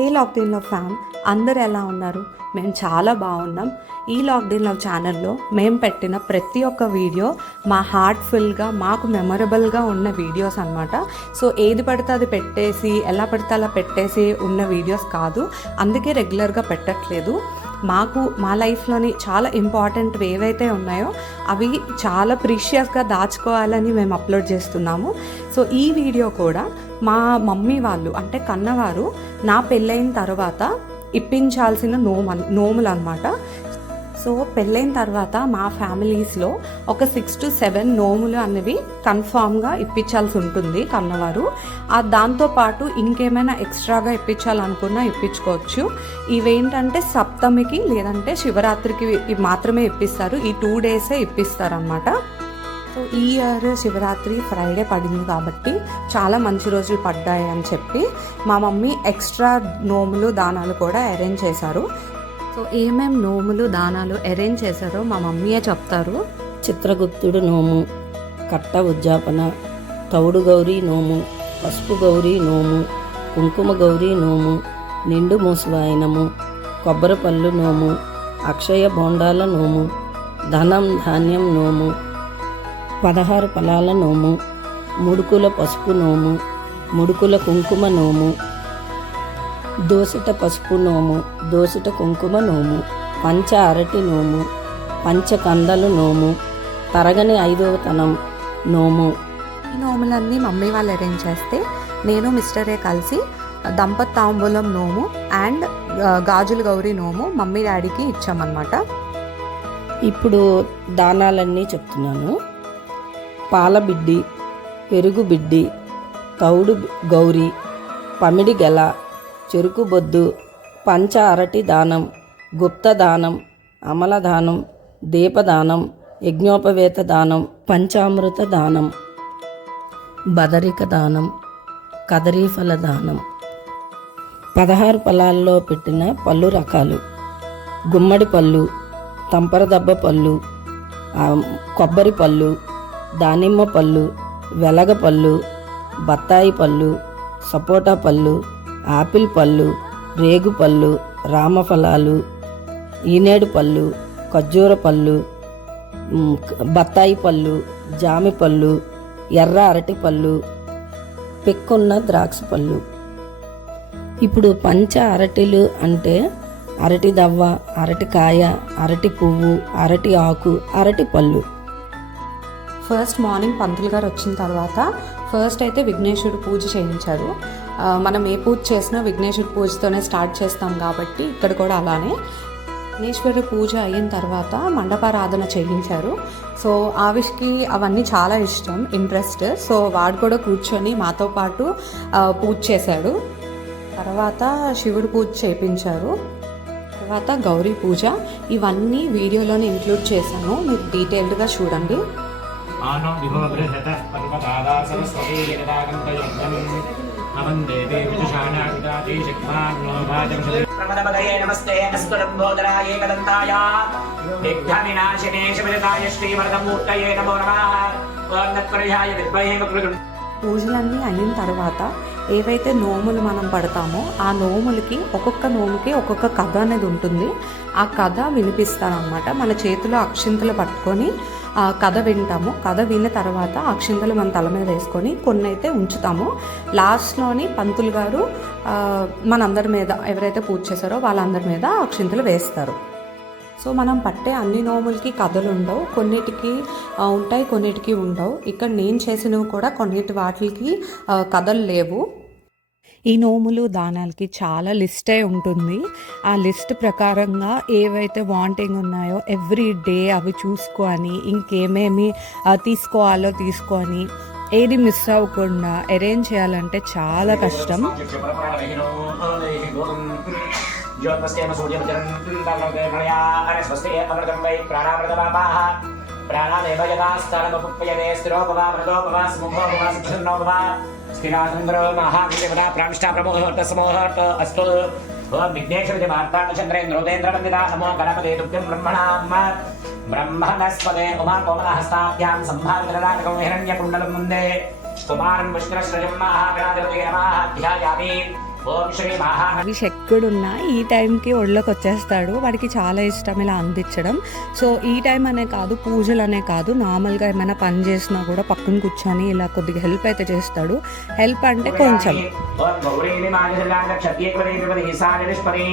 హే lockdown love ఫ్యామ్, అందరు ఎలా ఉన్నారు? మేము చాలా బాగున్నాం. ఈ లాక్డౌన్ లవ్ ఛానల్లో మేము పెట్టిన ప్రతి ఒక్క వీడియో మా హార్ట్ఫుల్గా మాకు మెమరబుల్గా ఉన్న వీడియోస్ అనమాట. సో ఏది పడితే అది పెట్టేసి ఎలా పడితే అలా పెట్టేసి ఉన్న వీడియోస్ కాదు, అందుకే రెగ్యులర్గా పెట్టట్లేదు. మాకు మా లైఫ్లోని చాలా ఇంపార్టెంట్ ఏవైతే ఉన్నాయో అవి చాలా ప్రీషియస్గా దాచుకోవాలని మేము అప్లోడ్ చేస్తున్నాము. సో ఈ వీడియో కూడా మా మమ్మీ వాళ్ళు అంటే కన్నవారు నా పెళ్ళైన తర్వాత ఇప్పించాల్సిన నోములు అనమాట. సో పెళ్ళైన తర్వాత మా ఫ్యామిలీస్లో ఒక 6 to 7 నోములు అనేవి కన్ఫామ్గా ఇప్పించాల్సి ఉంటుంది కన్నవారు. దాంతోపాటు ఇంకేమైనా ఎక్స్ట్రాగా ఇప్పించాలనుకున్నా ఇప్పించుకోవచ్చు. ఇవేంటంటే సప్తమికి లేదంటే శివరాత్రికి మాత్రమే ఇప్పిస్తారు. ఈ 2 days ఇప్పిస్తారనమాట. సో ఈ ఇయర్ శివరాత్రి ఫ్రైడే పడింది కాబట్టి చాలా మంచి రోజులు పడ్డాయి అని చెప్పి మా మమ్మీ ఎక్స్ట్రా నోములు దానాలు కూడా అరేంజ్ చేశారు. సో ఏమేం నోములు దానాలు అరేంజ్ చేశారో మా మమ్మీయే చెప్తారు. చిత్రగుప్తుడు నోము, కట్ట ఉజ్జాపన, తౌడు గౌరీ నోము, పసుపు గౌరీ నోము, కుంకుమ గౌరీ నోము, నిండు మూసువాయనము, కొబ్బరిపళ్ళు నోము, అక్షయ బోండాల నోము, ధనం ధాన్యం నోము, 16 ఫలాల నోము, ముడుకుల పసుపు నోము, ముడుకుల కుంకుమ నోము, దోసిట పసుపు నోము, దోసిట కుంకుమ నోము, పంచ అరటి నోము, పంచకందలు నోము, తరగని 5వ తనం నోము. ఈ నోములన్నీ మమ్మీ వాళ్ళు అరేంజ్ చేస్తే నేను మిస్టరే కలిసి దంపత్ తాంబూలం నోము అండ్ గాజుల గౌరీ నోము మమ్మీ డాడీకి ఇచ్చామన్నమాట. ఇప్పుడు దానాలన్నీ చెప్తున్నాను. పాలబిడ్డి, పెరుగు బిడ్డి, తౌడు గౌరీ, పమిడి గెల, చెరుకు బొద్దు, పంచ అరటి దానం, గుప్త దానం, అమల దానం, దీపదానం, యజ్ఞోపవేత దానం, పంచామృత దానం, బదరిక దానం, కదరీఫల దానం. 16 ఫలాల్లో పెట్టిన పళ్ళు రకాలు: గుమ్మడి పళ్ళు, తంపరదబ్బ పళ్ళు, కొబ్బరి పళ్ళు, దానిమ్మ పళ్ళు, వెలగ పళ్ళు, బత్తాయి పళ్ళు, సపోటా పళ్ళు, ఆపిల్ పళ్ళు, రేగు పళ్ళు, రామఫలాలు, ఈనేడు పళ్ళు, ఖర్జూర పళ్ళు, బత్తాయి పళ్ళు, జామి పళ్ళు, ఎర్ర అరటి పళ్ళు, పెక్కున్న ద్రాక్ష పళ్ళు. ఇప్పుడు పంచ అరటిలు అంటే అరటి దవ్వ, అరటికాయ, అరటి పువ్వు, అరటి ఆకు, అరటి పళ్ళు. ఫస్ట్ మార్నింగ్ పంతులు గారు వచ్చిన తర్వాత ఫస్ట్ అయితే విఘ్నేశ్వరుడు పూజ చేయించారు. మనం ఏ పూజ చేసినా విఘ్నేశ్వరుడు పూజతోనే స్టార్ట్ చేస్తాం కాబట్టి ఇక్కడ కూడా అలానే విఘ్నేశ్వరుడు పూజ అయిన తర్వాత మండపారాధన చేయించారు. సో ఆవిష్కి అవన్నీ చాలా ఇష్టం, ఇంట్రెస్ట్. సో వాడు కూడా కూర్చొని మాతో పాటు పూజ చేశాడు. తర్వాత శివుడు పూజ చేయించారు. తర్వాత గౌరీ పూజ. ఇవన్నీ వీడియోలోనే ఇంక్లూడ్ చేశాను, మీరు డీటెయిల్డ్గా చూడండి. ఆనం విభవ బృహత పర్వతాదా సరస్వతీ యదాగంతయజ్ఞం నవందేవే విదుషానావిదాతి శక్మాన్నో భాజంశతే ప్రమదపదయే నమస్తే అస్కరంబోదరాయ ఏకదంతాయ విఘ్నవినాశినే శివజతాయ శ్రీవరదమూర్తయే నమో నమః. ఓం విద్మహే వక్రతుం. పూజలన్నీ అయిన తర్వాత ఏవైతే నోములు మనం పడతామో ఆ నోములకి ఒక్కొక్క నోముకి ఒక్కొక్క కథ అనేది ఉంటుంది. ఆ కథ వినిపిస్తారనమాట. మన చేతిలో అక్షింతలు పట్టుకొని ఆ కథ వింటాము. కథ విన్న తర్వాత అక్షింతలు మన తల మీద వేసుకొని కొన్ని అయితే ఉంచుతాము. లాస్ట్లోని పంతులు గారు మనందరి మీద ఎవరైతే పూజ చేశారో వాళ్ళందరి మీద అక్షింతలు వేస్తారు. సో మనం పట్టే అన్ని నోములకి కథలు ఉండవు, కొన్నిటికి ఉంటాయి, కొన్నిటికి ఉండవు. ఇక్కడ నేను చేసినవి కూడా కొన్నిటి వాటికి కథలు లేవు. ఈ నోములు దానాలకి చాలా లిస్టే ఉంటుంది. ఆ లిస్ట్ ప్రకారంగా ఏవైతే వాంటింగ్ ఉన్నాయో ఎవ్రీ డే అవి చూసుకొని ఇంకేమేమి తీసుకోవాలో తీసుకొని ఏది మిస్ అవ్వకుండా అరేంజ్ చేయాలంటే చాలా కష్టం. స్థిరాచంద్రో మహావిజయపదా ప్రాంష్టా ప్రమోహర్త సమోహర్త అస్తు. ఓం విఘ్నేశ్వర మార్తాండచంద్రేంద్రోదేంద్ర వందితా నమో గణపతే తుభ్యం బ్రహ్మణాం. బ్రహ్మణస్పదే ఉమాకోమలహస్తాభ్యాం సంభావితరాటకం హిరణ్యకుండలం వందే కుమారం విష్ణురశ్రజం మహాగణాధిపతయే నమః. ధ్యాయామి ఓం శ్రీ మహా అవిష్ ఎక్కడున్నా ఈ టైంకి ఒళ్ళోకి వచ్చేస్తాడు. వాడికి చాలా ఇష్టం ఇలా అందించడం. సో ఈ టైం అనే కాదు, పూజలు అనే కాదు, నార్మల్గా ఏమైనా పని చేసినా కూడా పక్కన కూర్చొని ఇలా కొద్దిగా హెల్ప్ అయితే చేస్తాడు. హెల్ప్ అంటే కొంచెం. ఓం గౌరీని మాగశిలాంగ క్షత్రియకవదే విపదే ఈశాన్యనిష్పదే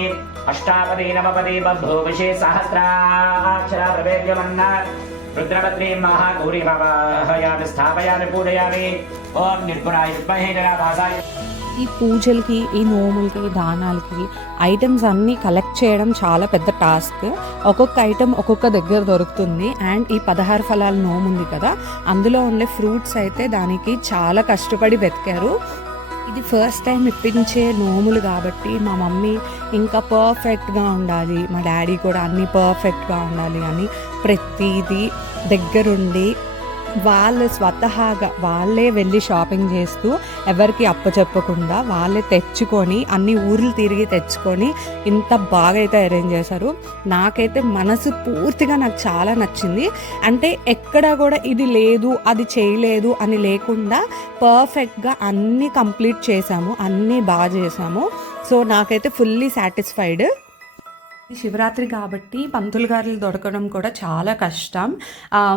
అష్టాపదే నవపదే బభూవిషే సహస్రాక్షర ప్రవేద్యమన్న రుద్రభద్రీ మహాగౌరీ మహాయామి స్థాపయామి పూజయామి. ఓం నిర్గుణాయ విద్మహే జనాభాసాయ. ఈ పూజలకి, ఈ నోములకి, దానాలకి ఐటమ్స్ అన్నీ కలెక్ట్ చేయడం చాలా పెద్ద టాస్క్. ఒక్కొక్క ఐటమ్ ఒక్కొక్క దగ్గర దొరుకుతుంది. అండ్ ఈ 16 ఫలాల నోము ఉంది కదా, అందులో ఉండే ఫ్రూట్స్ అయితే దానికి చాలా కష్టపడి వెతికారు. ఇది ఫస్ట్ టైం ఇప్పించే నోములు కాబట్టి మా మమ్మీ ఇంకా పర్ఫెక్ట్గా ఉండాలి, మా డాడీ కూడా అన్నీ పర్ఫెక్ట్గా ఉండాలి అని ప్రతిదీ దగ్గరుండి వాళ్ళు స్వతహాగా వాళ్ళే వెళ్ళి షాపింగ్ చేస్తూ ఎవరికి అప్పచెప్పకుండా వాళ్ళే తెచ్చుకొని అన్ని ఊర్లు తిరిగి తెచ్చుకొని ఇంత బాగా అయితే అరేంజ్ చేశారు. నాకైతే మనసు పూర్తిగా నాకు చాలా నచ్చింది. అంటే ఎక్కడా కూడా ఇది లేదు, అది చేయలేదు అని లేకుండా పర్ఫెక్ట్గా అన్నీ కంప్లీట్ చేశాము, అన్నీ బాగా చేశాము. సో నాకైతే ఫుల్లీ సాటిస్ఫైడ్. శివరాత్రి కాబట్టి పంతులు గారులు దొరకడం కూడా చాలా కష్టం.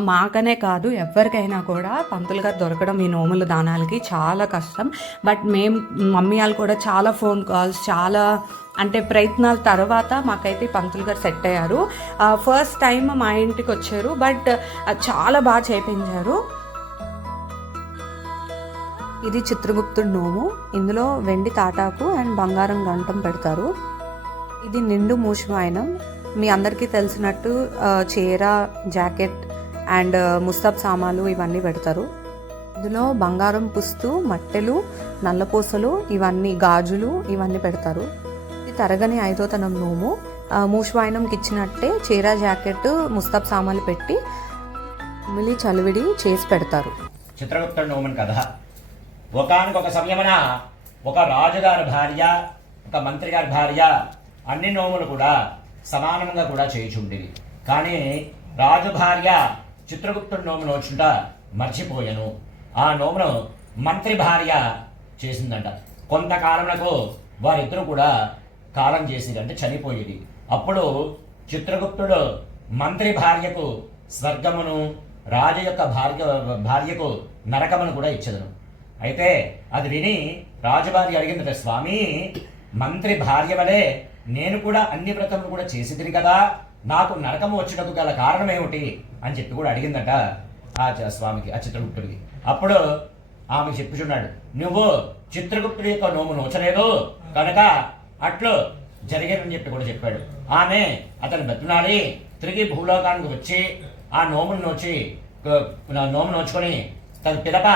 మాకనే కాదు ఎవరికైనా కూడా పంతులు గారు దొరకడం ఈ నోముల దానాలకి చాలా కష్టం. బట్ మమ్మీ వాళ్ళు కూడా చాలా ఫోన్ కాల్స్, చాలా అంటే ప్రయత్నాల తర్వాత మాకైతే పంతులు గారు సెట్ అయ్యారు. ఫస్ట్ టైం మా ఇంటికి వచ్చారు, బట్ చాలా బాగా చేయించారు. ఇది చిత్రగుప్తుడి నోము. ఇందులో వెండి తాటాకు అండ్ బంగారం గంటం పెడతారు. ఇది నిండు మూషవాయనం. మీ అందరికీ తెలిసినట్టు చీర, జాకెట్ అండ్ ముస్తబ్ సామాలు ఇవన్నీ పెడతారు. ఇందులో బంగారం పుస్తు, మట్టెలు, నల్లపూసలు, ఇవన్నీ గాజులు ఇవన్నీ పెడతారు. ఇది తరగని 5వ తనం నోము. మూషవాయనంకి ఇచ్చినట్టే చీర, జాకెట్, ముస్తబ్ సామాలు పెట్టి ఉమిలి చలివిడి చేసి పెడతారు. చిత్రగుప్తుడి నోముని కథ. ఒకానొక సమయమున ఒక రాజుగారి భార్య, ఒక మంత్రి గారి భార్య అన్ని నోములు కూడా సమానంగా కూడా చేయుచుండేది. కానీ రాజు భార్య చిత్రగుప్తుడి నోము నోచుంట మర్చిపోయాను. ఆ నోమును మంత్రి భార్య చేసిందంట. కొంతకాలంలో వారిద్దరూ కూడా కాలం చేసేది, అంటే చనిపోయేది. అప్పుడు చిత్రగుప్తుడు మంత్రి భార్యకు స్వర్గమును, రాజు యొక్క భార్యకు నరకమును కూడా ఇచ్చేదను. అయితే అది విని రాజుభార్య అడిగిందట, స్వామి మంత్రి భార్య వలె నేను కూడా అన్ని వ్రతములు కూడా చేసిదిని కదా, నాకు నరకము వచ్చుటకు గల కారణం ఏమిటి అని చెప్పి కూడా అడిగిందట ఆ స్వామికి, ఆ చిత్రగుప్తుడికి. అప్పుడు ఆమె చెప్పుచున్నాడు, నువ్వు చిత్రగుప్తుడి యొక్క నోము నోచలేదు కనుక అట్లు జరిగేదని చెప్పి కూడా చెప్పాడు. ఆమె అతను బతునాడి తిరిగి భూలోకానికి వచ్చి ఆ నోమును నోచుకొని తన పిదప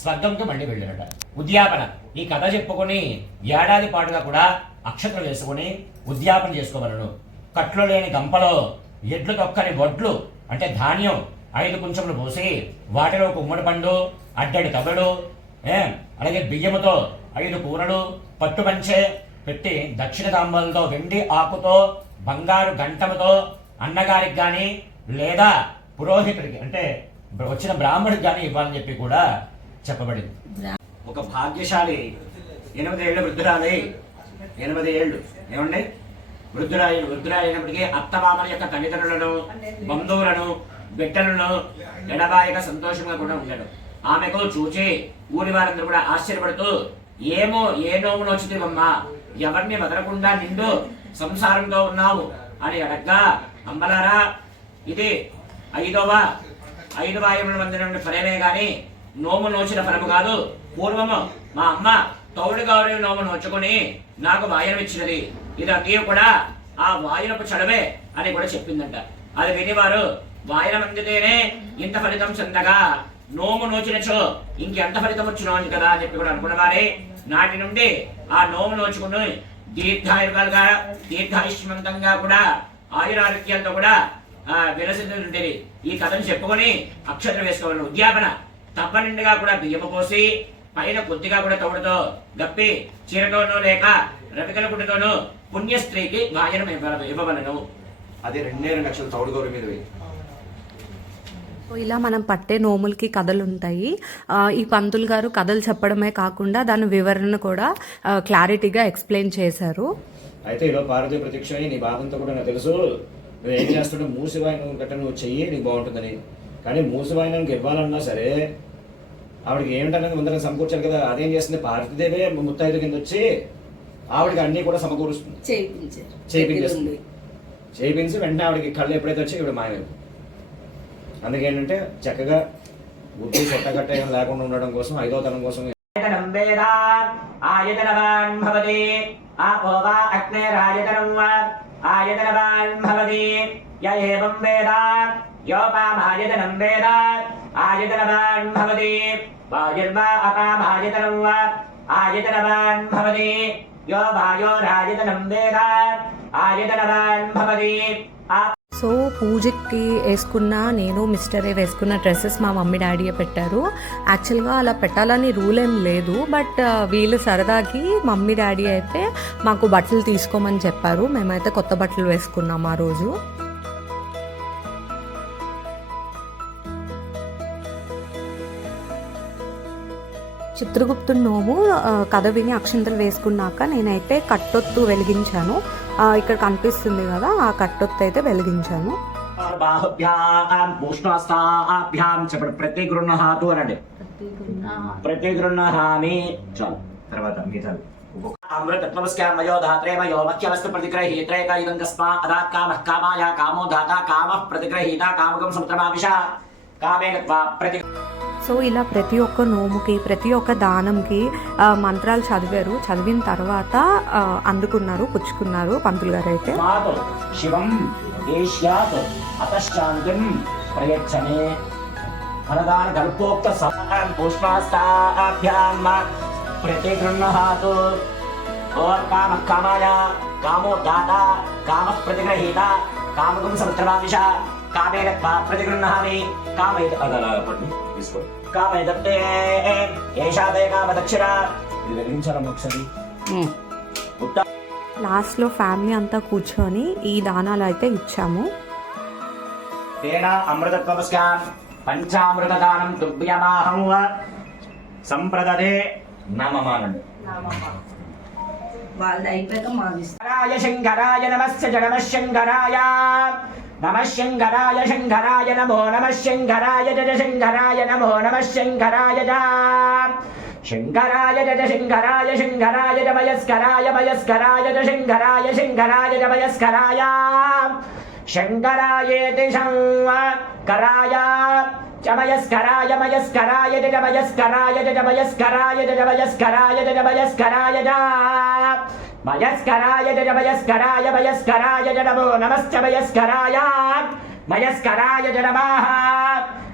స్వర్గంతో మళ్ళీ వెళ్ళినట. ఉద్యాపన ఈ కథ చెప్పుకొని ఏడాది పాటుగా కూడా అక్షతలు వేసుకొని ఉద్యాపన చేసుకోవలను. కట్లు లేని గంపలో ఎడ్లు తొక్కని వడ్లు అంటే ధాన్యం 5 కుంచములు పోసి వాటిలో గుమ్మడి పండు, అడ్డడి తగడు, అలాగే బియ్యముతో 5 కూరలు, పట్టుపంచె పెట్టి దక్షిణ తాంబూలంతో వెండి ఆకుతో బంగారు గంటముతో అన్నగారికి కానీ లేదా పురోహితుడికి అంటే వచ్చిన బ్రాహ్మడికి కానీ ఇవ్వాలని చెప్పి కూడా చెప్పబడింది. ఒక భాగ్యశాలి 8 ఏళ్ళ వృద్ధురాలి, 8 ఏళ్ళు ఏమండి వృద్ధురాలైనప్పటికీ అత్తమామల యొక్క తల్లిదండ్రులను, బంధువులను, బిడ్డలను ఎడబాయక సంతోషంగా కూడా ఉంటాడు. ఆమెకు చూచి ఊరి వారందరూ కూడా ఆశ్చర్యపడుతూ, ఏమో ఏ నోము నోచితివమ్మా, ఎవరిని వదలకుండా నిండు సంసారంతో ఉన్నావు అని అడగ్గా, అమ్మలారా ఇది 5వ మంది నుండి ఫలమే గాని నోము నోచిన ఫలము కాదు. పూర్వము మా అమ్మ తౌడు గౌరవ నోము నోచుకొని నాకు వాయనం ఇచ్చినది, ఇదంతా కూడా ఆ వాయనపు చడవే అని కూడా చెప్పిందంట. అది విని వారు వాయనం అందితేనే ఇంత ఫలితం చెందగా నోము నోచినచో ఇంకెంత ఫలితం వచ్చినో అని కదా అని చెప్పి కూడా అనుకున్న వారే నాటి నుండి ఆ నోము నోచుకుని దీర్ఘాయుర్గాలుగా దీర్ఘాయుష్మంతంగా కూడా ఆయురారోగ్యాలతో కూడా విలసిల్లుండేది. ఈ కథను చెప్పుకొని అక్షతలు వేసుకోవాలి. ఉద్యాపన తప్ప నిండుగా కూడా బియ్యము పోసి పైన కొద్దిగా కూడా తౌడుతో గప్పి చీరతోనూ లేక రవికల గుడ్డతోనూ పుణ్య స్త్రీకి వాయనం ఇవ్వవలను. అది 2 లక్షల తౌడు గౌరవ మీద ఇలా మనం పట్టే నోములకి కథలు ఉంటాయి. ఈ పంతులు గారు కథలు చెప్పడమే కాకుండా దాని వివరణ కూడా క్లారిటీగా ఎక్స్ప్లెయిన్ చేశారు. అయితే ఈలో పార్వతీ ప్రత్యక్షమై నీ బాధంతో కూడా నాకు తెలుసు, నువ్వు ఏం చేస్తుంటే మూసివాయినం గట్ట నువ్వు చెయ్యి నీకు బాగుంటుందని. కానీ మూసివాయినానికి ఇవ్వాలన్నా సరే ఆవిడకి ఏమిటన్నది ముందర సమకూర్చాలి కదా. అదేం చేస్తుంది, పార్వతీదేవే ముత్తైదు కింద వచ్చి ఆవిడకి అన్నీ కూడా సమకూరుస్తుంది, చేయించి వెంటనే ఆవిడకి కళ్ళు ఎప్పుడైతే వచ్చి ఇవిడ మాయమైపు. అందుకేంటంటే చక్కగా బుద్ధి కొట్టగట్ట ఏం లేకుండా ఉండడం కోసం, ఐదో తనం కోసం ఆయతనవాన్ భవతి ఆపో వా అగ్నేరాయతనం వా ఆయతనవాన్ భవతి య ఏవం వేద యోపామాయతనం వేద ఆయతనవాన్ భవతి వాయుర్వా అపామాయతనం వా ఆయతనవాన్ భవతి యో వాయోరాయతనం వేద ఆయతనవాన్ భవతి. సో పూజకి వేసుకున్న నేను మిస్టరే వేసుకున్న డ్రెస్సెస్ మా మమ్మీ డాడీయే పెట్టారు. యాక్చువల్గా అలా పెట్టాలని రూల్ ఏం లేదు, బట్ వీళ్ళు సరదాకి మమ్మీ డాడీ అయితే మాకు బట్టలు తీసుకోమని చెప్పారు. మేమైతే కొత్త బట్టలు వేసుకున్నాం ఆ రోజు. చిత్రగుప్తుడి నోము కథ విని అక్షంతలు వేసుకున్నాక నేనైతే కట్టొత్తు వెలిగించాను. ఇక్కడ కనిపిస్తుంది కదా, ఆ కట్టొత్తు అయితే వెలిగించాను. ప్రతిగృహాతు అనండి, ప్రతిగృహామి చాలు. తర్వాత మిగతాలు అమృతత్వమస్కామయో ధాత్రేమయో మఖ్యవస్తు ప్రతిగ్రహీత్రేక ఇదం కస్మా అదా కామః కామాయ కామో దాత కామః ప్రతిగ్రహీత కామకం సముద్రమావిష కామేన ప్రతి. సో ఇలా ప్రతి ఒక్క నోముకి ప్రతి ఒక్క దానంకి మంత్రాలు చదివారు. చదివిన తర్వాత అందుకున్నారు, పుచ్చుకున్నారు పంతులు గారు అయితే. శివం ఏష్యాత్ అతశ్చాంతిం ప్రయచ్చనే అనదాన కల్పోక్త సమాన్ పుష్పాస్తాభ్యాం ప్రతిగృహాతు ఓం కామః కామాయ కామో దాత కామః ప్రతిగ్రహీత కామకం సముద్రమావిష కామేన ప్రతిగృహామి కామేత అదలాపండి తీసుకో కామేదత్తే ఏషాదే కామదక్షిణ. ఇది వెలిగించాలమ్మ ఒకసారి. లాస్ట్లో ఫ్యామిలీ అంతా కూర్చొని ఈ దానాలు అయితే ఇచ్చాము. తేన అమృతత్వమస్కాం పంచామృత దానం తుభ్యమాహం సంప్రదదే నమమానండి. వాళ్ళది అయిపోయాక మాదిస్తారు. శంకరాయ నమస్య నమః శంకరాయ నమః శంకరాయ శంకరాయ నమో నమః శంకరాయ జయ శంకరాయ నమో నమః శంకరాయ శంకరాయ జయ శంకరాయ శంకరాయ జమయస్కరాయ మయస్కరాయ జయ శంకరాయ శంకరాయ జమయస్కరాయ శంకరాయేతి శంకరాయ చమయస్కరాయ మయస్కరాయ జమయస్కరాయ జమయస్కరాయ జమయస్కరాయ జమయస్కరాయ మయస్కరాయ జమయస్కరాయ మయస్కరాయ నమో నమశ్చ మయస్కరాయ మయస్కరాయ నమః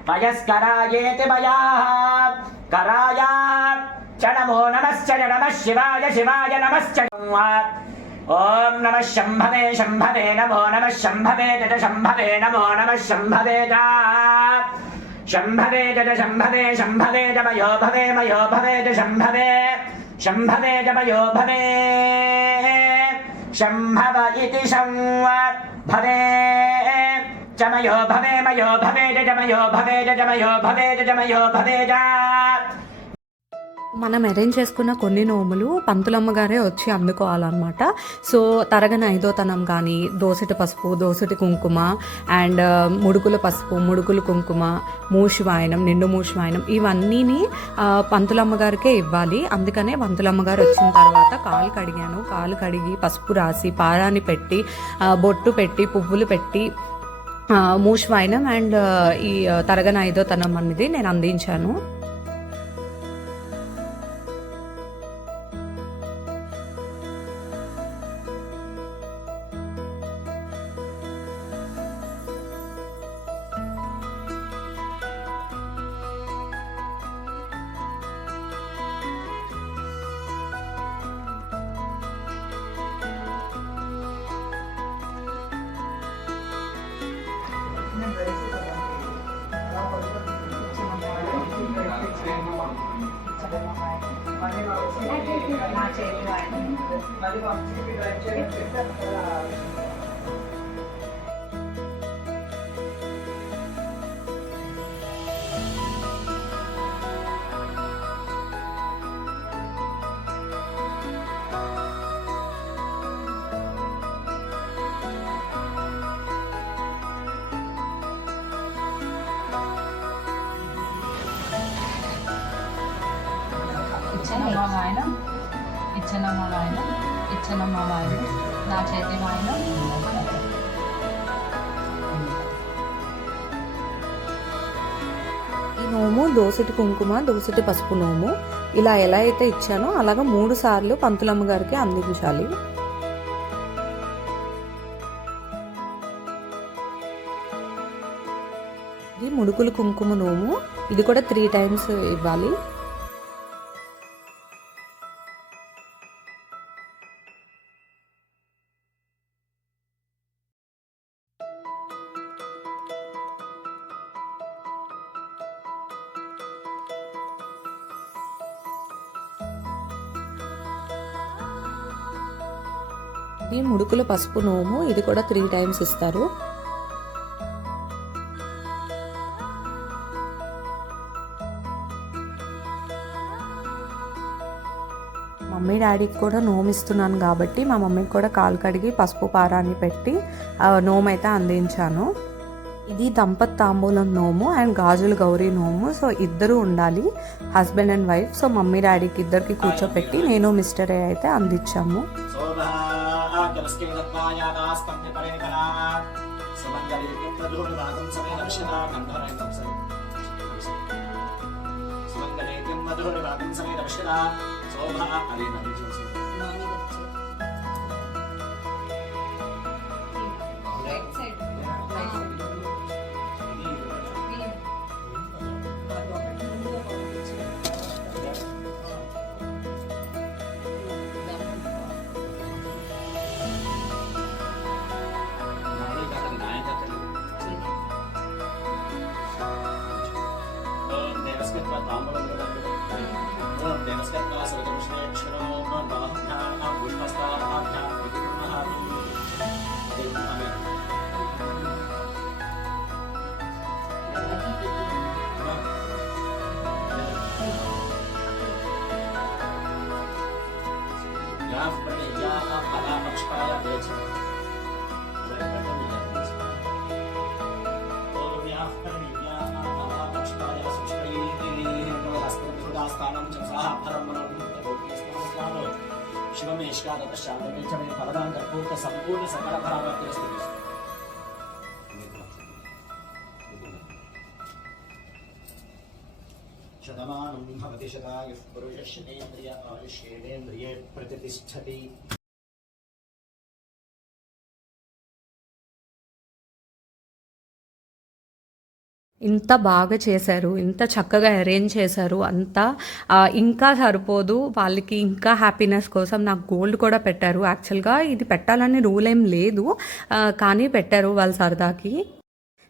మయస్కరాయేతి మయా కరాయ చ నమో నమశ్చ నమః శివాయ శివాయ నమశ్చ. ఓం నమః శంభవే శంభవే నమో నమః శంభవే జ శంభవే నమో నమః శంభవే జ శంభవే జ శంభవే శంభవే జ మయో భవే మయో భవే జ శంభవే శంభవే జ మయో భవే శంభవ ఇతి సంభవే చ మయో భవే మయో భవే జ మయో భవే జ మయో భవే జ మయో భవే జ. మనం అరేంజ్ చేసుకున్న కొన్ని నోములు పంతులమ్మ గారే వచ్చి అందుకోవాలన్నమాట. సో తరగని ఐదోతనం కానీ దోసటి పసుపు దోసటి కుంకుమ అండ్ ముడుకుల పసుపు ముడుకులు కుంకుమ మూషివాయనం నిండు మూషివాయనం ఇవన్నీని పంతులమ్మ గారికే ఇవ్వాలి. అందుకనే పంతులమ్మ గారు వచ్చిన తర్వాత కాలు కడిగాను. కాలు కడిగి పసుపు రాసి పారాన్ని పెట్టి బొట్టు పెట్టి పువ్వులు పెట్టి మూషివాయనం అండ్ ఈ తరగని ఐదోతనం అనేది నేను అందించాను. ఇచ్చనమ్మ వాయనం ఇచ్చనమ్మ వాయనం ఇచ్చనమ్మ వాయనం నా చేతి వాయనం ఈ నోము దోసటి కుంకుమ దోసటి పసుపు నోము ఇలా ఎలా అయితే ఇచ్చానో అలాగా 3 సార్లు పంతులమ్మ గారికి అందించాలి. ఇది ముడుకులు కుంకుమ నోము, ఇది కూడా 3 టైమ్స్ ఇవ్వాలి. ఈ ముడుకుల పసుపు నోము, ఇది కూడా 3 టైమ్స్ ఇస్తారు. మమ్మీ డాడీకి కూడా నోము ఇస్తున్నాను కాబట్టి మా మమ్మీకి కూడా కాలు కడిగి పసుపు పారాన్ని పెట్టి నోము అయితే అందించాను. ఇది దంపత్ తాంబూలం నోము అండ్ గాజులు గౌరీ నోము. సో ఇద్దరు ఉండాలి, husband and wife. So mummy డాడీకి ఇద్దరికి కూర్చోపెట్టి నేను మిస్టర్ ఏ అయితే అందించాము. సంపూర్ణ సకల ఫలాన్ని శతమానం భవతి శతాయుః పురుషేంద్రియ ఆయుష్యేంద్రియే ప్రతిష్టతి. ఇంత బాగా చేశారు, ఇంత చక్కగా అరేంజ్ చేశారు అంతా. ఇంకా సరిపోదు, వాళ్ళకి ఇంకా హ్యాపీనెస్ కోసం నాకు గోల్డ్ కూడా పెట్టారు. యాక్చువల్గా ఇది పెట్టాలని రూల్ ఏం లేదు, కానీ పెట్టారు వాళ్ళ సరదాకి.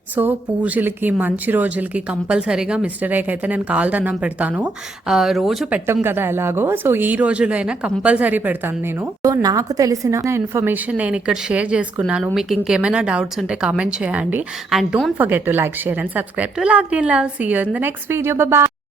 సో పూజలకి మంచి రోజులకి కంపల్సరీగా మిస్టర్ ఏకి అయితే నేను కాల్దన్నం పెడతాను. రోజు పెట్టం కదా ఎలాగో, సో ఈ రోజులో అయినా కంపల్సరీ పెడతాను నేను. సో నాకు తెలిసిన ఇన్ఫర్మేషన్ నేను ఇక్కడ షేర్ చేసుకున్నాను. మీకు ఇంకేమైనా డౌట్స్ ఉంటే కామెంట్ చేయండి. And don't forget to like, share and subscribe to logged in love. See you in the next video. Bye.